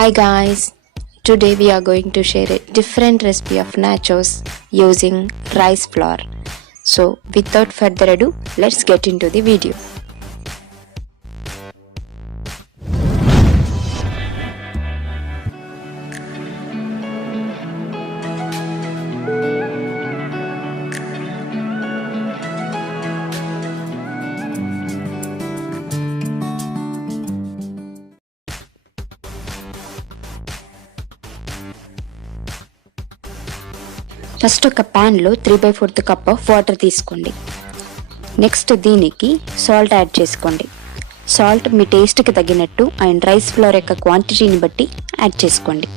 Hi guys, today we are going to share a different recipe of nachos using rice flour. So without further ado, let's get into the video. First ఒక ప్యాన్లో 3/4 cup of water తీసుకోండి. Next దీనికి salt add చేసుకోండి. Salt మీ టేస్ట్కి తగినట్టు and rice flour యొక్క క్వాంటిటీని బట్టి యాడ్ చేసుకోండి.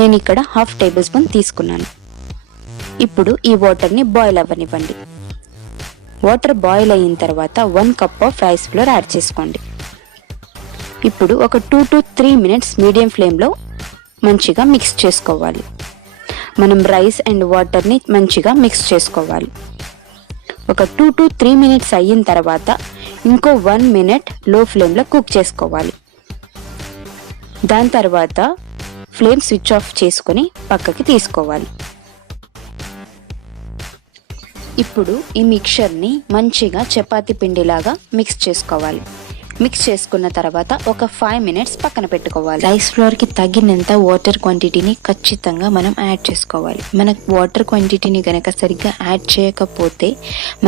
నేను ఇక్కడ 1/2 టేబుల్ స్పూన్ తీసుకున్నాను. ఇప్పుడు ఈ వాటర్ని బాయిల్ అవ్వనివ్వండి. వాటర్ బాయిల్ అయిన తర్వాత 1 cup of rice flour add చేసుకోండి. ఇప్పుడు ఒక 2 to 3 మినిట్స్ మీడియం ఫ్లేమ్లో మంచిగా మిక్స్ చేసుకోవాలి. మనం రైస్ అండ్ వాటర్ని మంచిగా మిక్స్ చేసుకోవాలి. ఒక 2 to 3 మినిట్స్ అయిన తర్వాత ఇంకో 1 మినిట్ లో ఫ్లేమ్లో కుక్ చేసుకోవాలి. దాని తర్వాత ఫ్లేమ్ స్విచ్ ఆఫ్ చేసుకొని పక్కకి తీసుకోవాలి. ఇప్పుడు ఈ మిక్చర్ని మంచిగా చపాతీ పిండిలాగా మిక్స్ చేసుకోవాలి. మిక్స్ చేసుకున్న తర్వాత ఒక 5 మినిట్స్ పక్కన పెట్టుకోవాలి. రైస్ ఫ్లోర్కి తగినంత వాటర్ క్వాంటిటీని ఖచ్చితంగా మనం యాడ్ చేసుకోవాలి. మనకు వాటర్ క్వాంటిటీని కనుక సరిగ్గా యాడ్ చేయకపోతే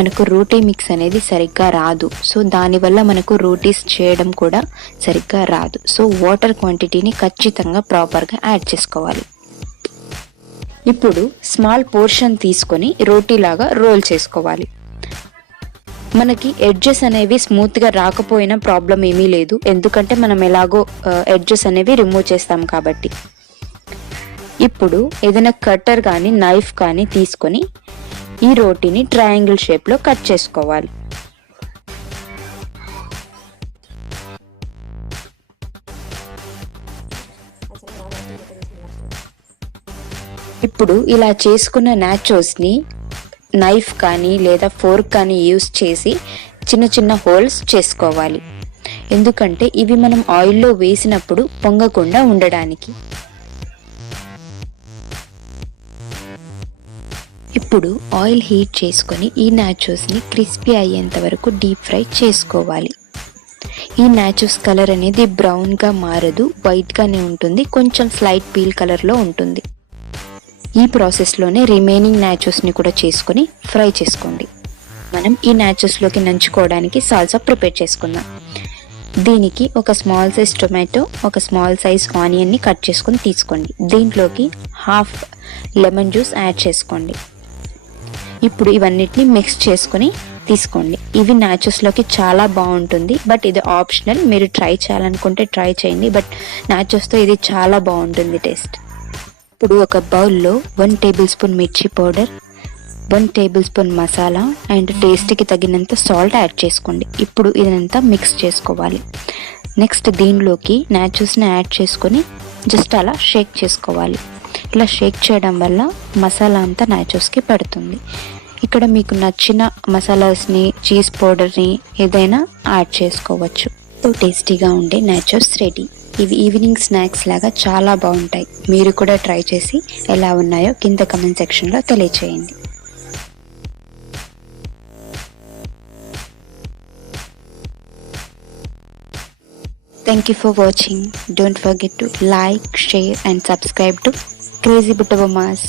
మనకు రోటీ మిక్స్ అనేది సరిగ్గా రాదు. సో దానివల్ల మనకు రోటీస్ చేయడం కూడా సరిగ్గా రాదు. సో వాటర్ క్వాంటిటీని ఖచ్చితంగా ప్రాపర్గా యాడ్ చేసుకోవాలి. ఇప్పుడు స్మాల్ పోర్షన్ తీసుకొని రోటీలాగా రోల్ చేసుకోవాలి. మనకి ఎడ్జెస్ అనేవి స్మూత్గా రాకపోయినా ప్రాబ్లం ఏమీ లేదు, ఎందుకంటే మనం ఎలాగో ఎడ్జెస్ అనేవి రిమూవ్ చేస్తాం కాబట్టి. ఇప్పుడు ఏదైనా కట్టర్ కానీ నైఫ్ కానీ తీసుకొని ఈ రోటీని ట్రయాంగిల్ షేప్లో కట్ చేసుకోవాలి. ఇప్పుడు ఇలా చేసుకున్న నాచోస్ని నైఫ్ కానీ లేదా ఫోర్క్ కానీ యూస్ చేసి చిన్న చిన్న హోల్స్ చేసుకోవాలి. ఎందుకంటే ఇవి మనం ఆయిల్లో వేసినప్పుడు పొంగకుండా ఉండడానికి. ఇప్పుడు ఆయిల్ హీట్ చేసుకొని ఈ నాచోస్ని క్రిస్పీ అయ్యేంత వరకు డీప్ ఫ్రై చేసుకోవాలి. ఈ నాచోస్ కలర్ అనేది బ్రౌన్గా మారదు, వైట్గానే ఉంటుంది, కొంచెం స్లైట్ పీల్ కలర్లో ఉంటుంది. ఈ ప్రాసెస్లోనే రిమైనింగ్ నాచోస్ని కూడా చేసుకొని ఫ్రై చేసుకోండి. మనం ఈ నాచోస్లోకి నంచుకోవడానికి సాల్సా ప్రిపేర్ చేసుకుందాం. దీనికి ఒక స్మాల్ సైజ్ టొమాటో, ఒక స్మాల్ సైజ్ ఆనియన్ని కట్ చేసుకొని తీసుకోండి. దీంట్లోకి 1/2 లెమన్ జ్యూస్ యాడ్ చేసుకోండి. ఇప్పుడు ఇవన్నిటిని మిక్స్ చేసుకొని తీసుకోండి. ఇవి నాచోస్లోకి చాలా బాగుంటుంది, బట్ ఇది ఆప్షనల్. మీరు ట్రై చేయాలనుకుంటే ట్రై చేయండి, బట్ నాచోస్తో ఇది చాలా బాగుంటుంది టేస్ట్. ఇప్పుడు ఒక బౌల్లో 1 టేబుల్ స్పూన్ మిర్చి powder, 1 table spoon masala and టేస్ట్కి తగినంత సాల్ట్ యాడ్ చేసుకోండి. ఇప్పుడు ఇదంతా మిక్స్ చేసుకోవాలి. నెక్స్ట్ దీనిలోకి నాచోస్ని యాడ్ చేసుకొని జస్ట్ అలా షేక్ చేసుకోవాలి. ఇలా షేక్ చేయడం వల్ల మసాలా అంతా నాచోస్కి పడుతుంది. ఇక్కడ మీకు నచ్చిన మసాలాస్ని, చీజ్ పౌడర్ని ఏదైనా యాడ్ చేసుకోవచ్చు. సో టేస్టీగా ఉండే నాచోస్ రెడీ. ఇవి ఈవినింగ్ స్నాక్స్ లాగా చాలా బాగుంటాయి. మీరు కూడా ట్రై చేసి ఎలా ఉన్నాయో కింద కమెంట్ సెక్షన్లో తెలియచేయండి. Thank you for watching. Don't forget to like, share and subscribe to Crazy Buttabommas.